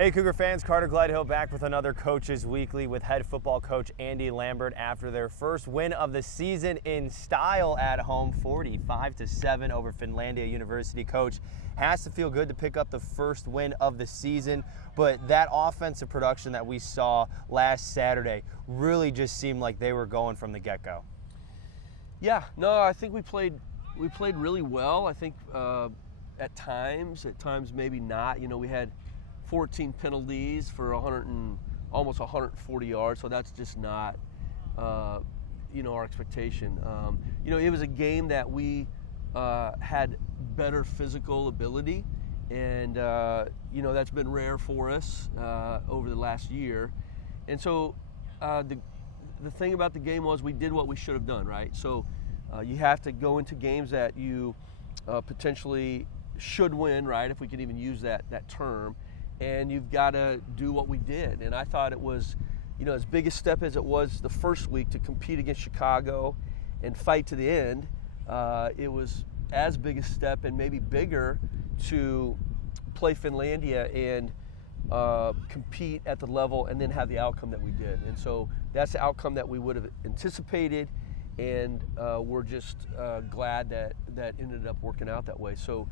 Hey Cougar fans, Carter Gledhill back with another Coaches Weekly with head football coach Andy Lambert after their first win of the season in style at home, 45-7 over Finlandia University. Coach, has to feel good to pick up the first win of the season, but that offensive production that we saw last Saturday really just seemed like they were going from the get-go. Yeah, no, I think we played really well. I think at times maybe not. You know, we had 14 penalties for almost 140 yards, so that's just not, our expectation. It was a game that we had better physical ability, and that's been rare for us over the last year. And so the thing about the game was we did what we should have done, right? So you have to go into games that you potentially should win, right? If we can even use that term. And you've got to do what we did. And I thought it was, as big a step as it was the first week to compete against Chicago and fight to the end, it was as big a step and maybe bigger to play Finlandia and compete at the level and then have the outcome that we did. And so that's the outcome that we would have anticipated, and we're just glad that ended up working out that way. So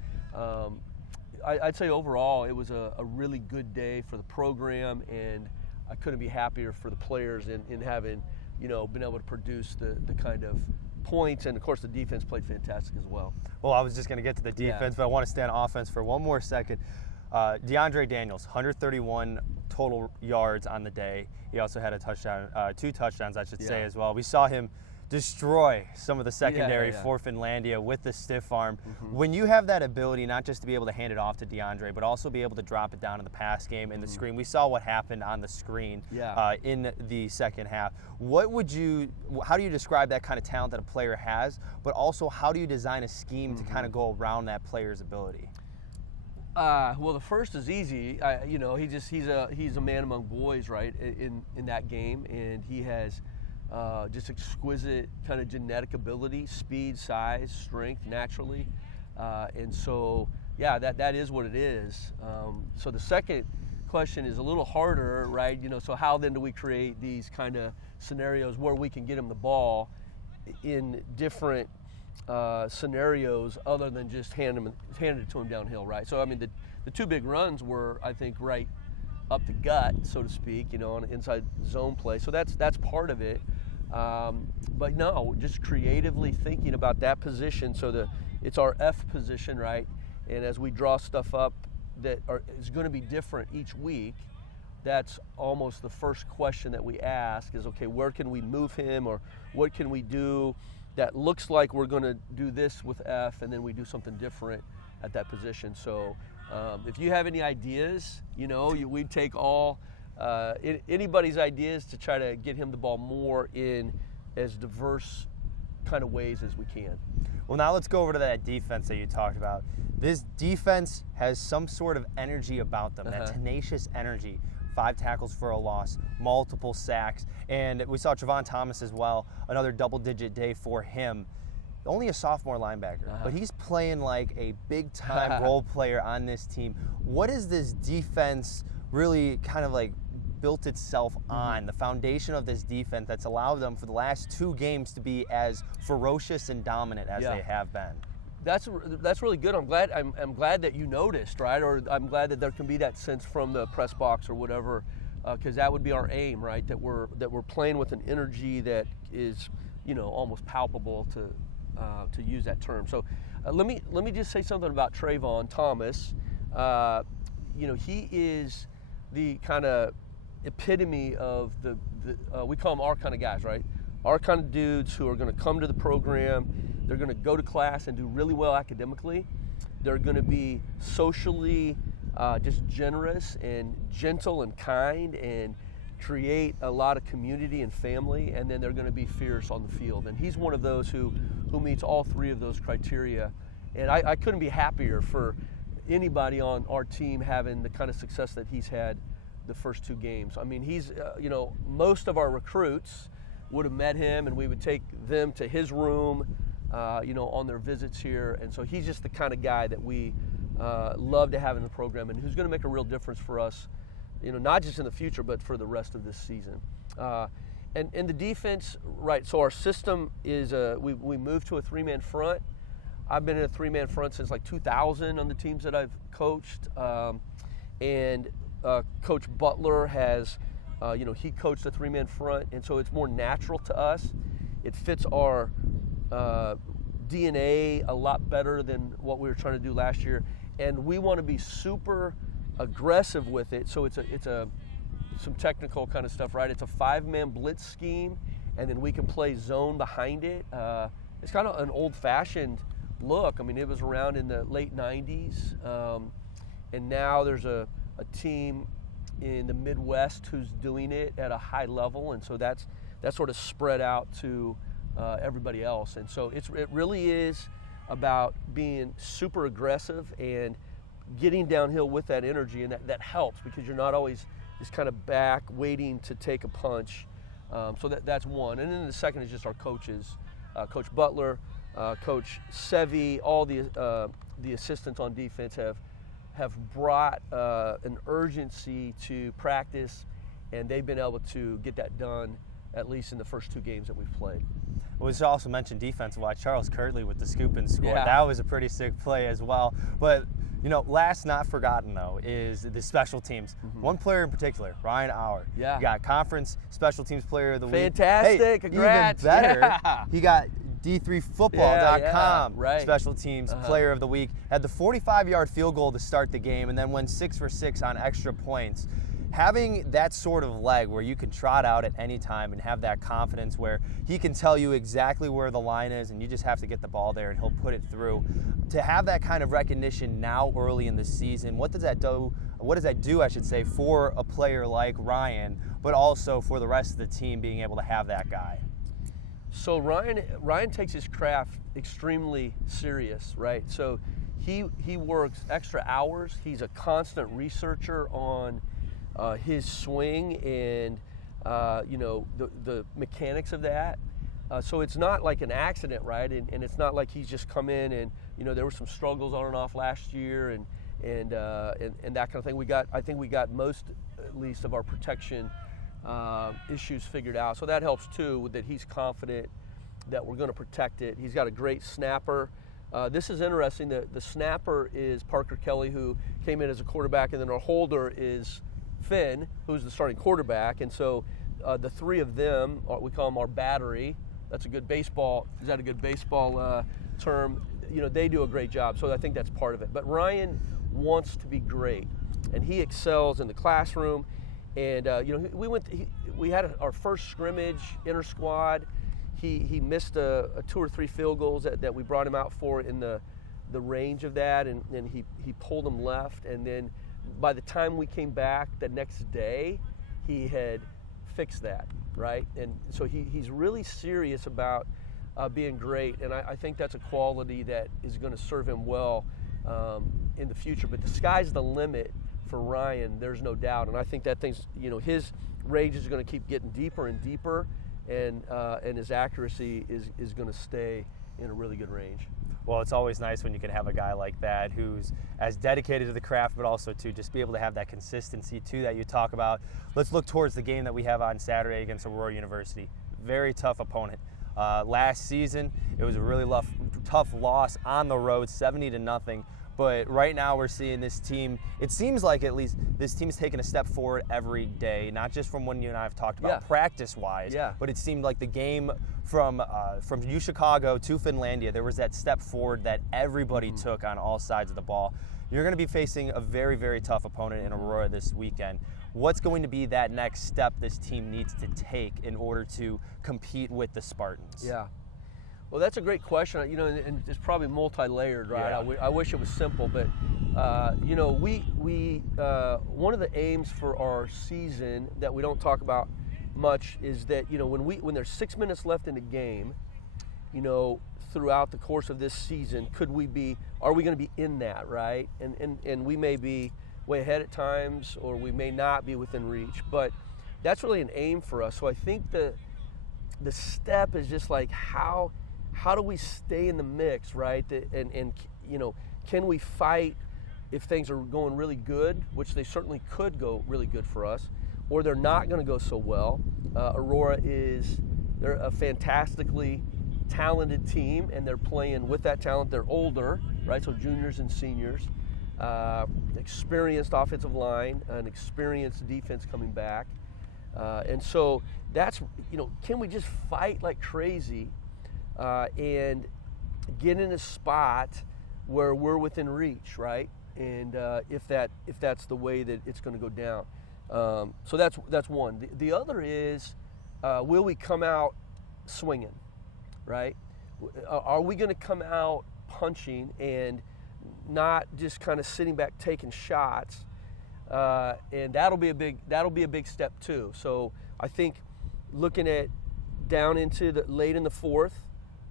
I'd say overall it was a really good day for the program, and I couldn't be happier for the players in having, been able to produce the kind of points, and of course the defense played fantastic as well. Well, I was just going to get to the defense, but I want to stay on offense for one more second. Deandre Daniels, 131 total yards on the day. He also had a touchdown, two touchdowns, I should say, as well. We saw him destroy some of the secondary for Finlandia with the stiff arm. Mm-hmm. When you have that ability not just to be able to hand it off to Deandre, but also be able to drop it down in the pass game and the screen. We saw what happened on the screen in the second half. How do you describe that kind of talent that a player has, but also how do you design a scheme to kind of go around that player's ability? Well, the first is easy. He's a man among boys, right, in that game, and he has just exquisite kind of genetic ability, speed, size, strength, naturally. And so, that is what it is. So the second question is a little harder, right? So how then do we create these kind of scenarios where we can get him the ball in different scenarios other than just hand it to him downhill, right? So, I mean, the two big runs were, I think, right up the gut, so to speak, on an inside zone play. So that's part of it. But no, just creatively thinking about that position. So it's our F position, right? And as we draw stuff up that is going to be different each week, that's almost the first question that we ask is, okay, where can we move him, or what can we do that looks like we're going to do this with F, and then we do something different at that position. So if you have any ideas, we'd take all anybody's ideas to try to get him the ball more in as diverse kind of ways as we can. Well, now let's go over to that defense that you talked about. This defense has some sort of energy about them, that tenacious energy. 5 tackles for a loss, multiple sacks, and we saw Trevon Thomas as well, another double-digit day for him. Only a sophomore linebacker, but he's playing like a big-time role player on this team. What is this defense really kind of like built itself on, the foundation of this defense that's allowed them for the last 2 games to be as ferocious and dominant as they have been? That's really good. I'm glad that you noticed, right? Or I'm glad that there can be that sense from the press box or whatever, because that would be our aim, right? That we're playing with an energy that is, almost palpable to use that term. So let me just say something about Trevon Thomas. He is the kind of epitome of the we call them our kind of guys, right? Our kind of dudes who are going to come to the program. They're going to go to class and do really well academically. They're going to be socially just generous and gentle and kind and create a lot of community and family, and then they're going to be fierce on the field. And he's one of those who meets all 3 of those criteria. And I couldn't be happier for anybody on our team having the kind of success that he's had the first 2 games. I mean, he's, most of our recruits would have met him, and we would take them to his room, on their visits here. And so he's just the kind of guy that we love to have in the program, and who's going to make a real difference for us not just in the future, but for the rest of this season. And the defense, right, so our system is, we moved to a three-man front. I've been in a three-man front since like 2000 on the teams that I've coached. And Coach Butler has, he coached a three-man front, and so it's more natural to us. It fits our DNA a lot better than what we were trying to do last year. And we want to be super aggressive with it. So it's some technical kind of stuff, right? It's a 5-man blitz scheme, and then we can play zone behind it. It's kind of an old-fashioned look. I mean, it was around in the late 90s, and now there's a team in the Midwest who's doing it at a high level, and so that's sort of spread out to everybody else. And so it really is about being super aggressive and getting downhill with that energy, and that helps because you're not always just kind of back waiting to take a punch. So that's one. And then the second is just our coaches, Coach Butler, Coach Sevi, all the assistants on defense have brought an urgency to practice, and they've been able to get that done at least in the first 2 games that we've played. We should also mention defensive-wise, Charles Kirtley with the scoop and score. Yeah. That was a pretty sick play as well. But, last not forgotten, though, is the special teams. Mm-hmm. One player in particular, Ryan Auer. Yeah. He got Conference Special Teams Player of the Week. Fantastic. Hey, congrats. Even better, yeah. he got D3Football.com right. Special Teams Player of the Week. Had the 45-yard field goal to start the game and then went 6 for 6 on extra points. Having that sort of leg where you can trot out at any time and have that confidence where he can tell you exactly where the line is and you just have to get the ball there and he'll put it through. To have that kind of recognition now early in the season, what does that do, I should say, for a player like Ryan, but also for the rest of the team being able to have that guy? So Ryan takes his craft extremely serious, right? So he works extra hours. He's a constant researcher on his swing and the mechanics of that. So it's not like an accident, right? And it's not like he's just come in and there were some struggles on and off last year and that kind of thing. I think we got most, at least, of our protection issues figured out. So that helps too, that he's confident that we're going to protect it. He's got a great snapper. This is interesting. The snapper is Parker Kelly, who came in as a quarterback, and then our holder is Finn, who's the starting quarterback. And so the three of them, we call them our battery. That's a good baseball. Is that a good baseball term? They do a great job. So I think that's part of it. But Ryan wants to be great, and he excels in the classroom. And we had our first scrimmage inter squad. He missed a 2 or 3 field goals that we brought him out for in the range of that, and he pulled them left. And then by the time we came back the next day, he had fixed that, right? And so he's really serious about being great, and I think that's a quality that is going to serve him well in the future. But the sky's the limit for Ryan, there's no doubt, and I think that thing's, his range is going to keep getting deeper and deeper, and his accuracy is going to stay in a really good range. Well, it's always nice when you can have a guy like that who's as dedicated to the craft, but also to just be able to have that consistency too that you talk about. Let's look towards the game that we have on Saturday against Aurora University. Very tough opponent. Last season, it was a really tough loss on the road, 70-0. But right now we're seeing this team, it seems like at least this team is taking a step forward every day, not just from when you and I have talked about practice-wise, but it seemed like the game from U Chicago to Finlandia, there was that step forward that everybody took on all sides of the ball. You're going to be facing a very, very tough opponent in Aurora this weekend. What's going to be that next step this team needs to take in order to compete with the Spartans? Yeah. Well, that's a great question. And it's probably multi-layered, right? Yeah. I wish it was simple, but we one of the aims for our season that we don't talk about much is that when there's 6 minutes left in the game, throughout the course of this season, are we going to be in that, right? And we may be way ahead at times, or we may not be within reach, but that's really an aim for us. So I think the step is just like how do we stay in the mix, right? And can we fight if things are going really good, which they certainly could go really good for us, or they're not going to go so well. Aurora they're a fantastically talented team, and they're playing with that talent. They're older, right? So juniors and seniors, experienced offensive line, an experienced defense coming back. And so that's, can we just fight like crazy and get in a spot where we're within reach, right? And if that's the way that it's going to go down. So that's one. The other is, will we come out swinging, right? Are we going to come out punching and not just kind of sitting back taking shots? And that'll be a big step too. So I think looking at down into the late in the fourth,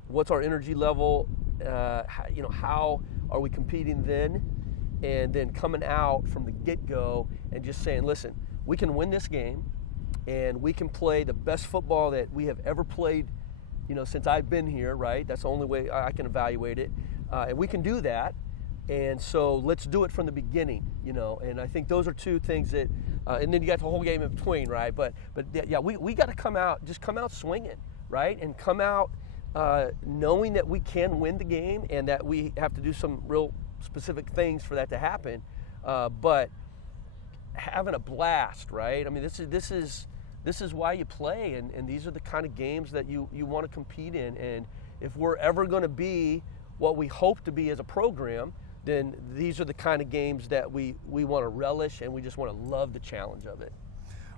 what's our energy level? How are we competing then? And then coming out from the get-go and just saying, listen, we can win this game, and we can play the best football that we have ever played, since I've been here, right? That's the only way I can evaluate it. And we can do that. And so let's do it from the beginning, And I think those are two things that, and then you got the whole game in between, right? But yeah, we got to come out swinging, right? And come out knowing that we can win the game and that we have to do some real specific things for that to happen. But having a blast, right? I mean, this is why you play, and these are the kind of games that you want to compete in. And if we're ever going to be what we hope to be as a program, then these are the kind of games that we want to relish, and we just want to love the challenge of it.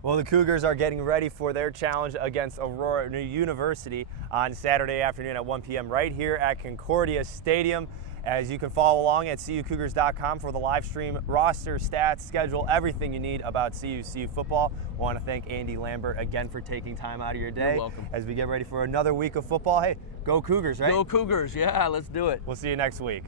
Well, the Cougars are getting ready for their challenge against Aurora University on Saturday afternoon at 1 p.m. right here at Concordia Stadium. As you can follow along at CUCougars.com for the live stream, roster, stats, schedule, everything you need about CU football. I want to thank Andy Lambert again for taking time out of your day. You're welcome. As we get ready for another week of football. Hey, go Cougars, right? Go Cougars, yeah, let's do it. We'll see you next week.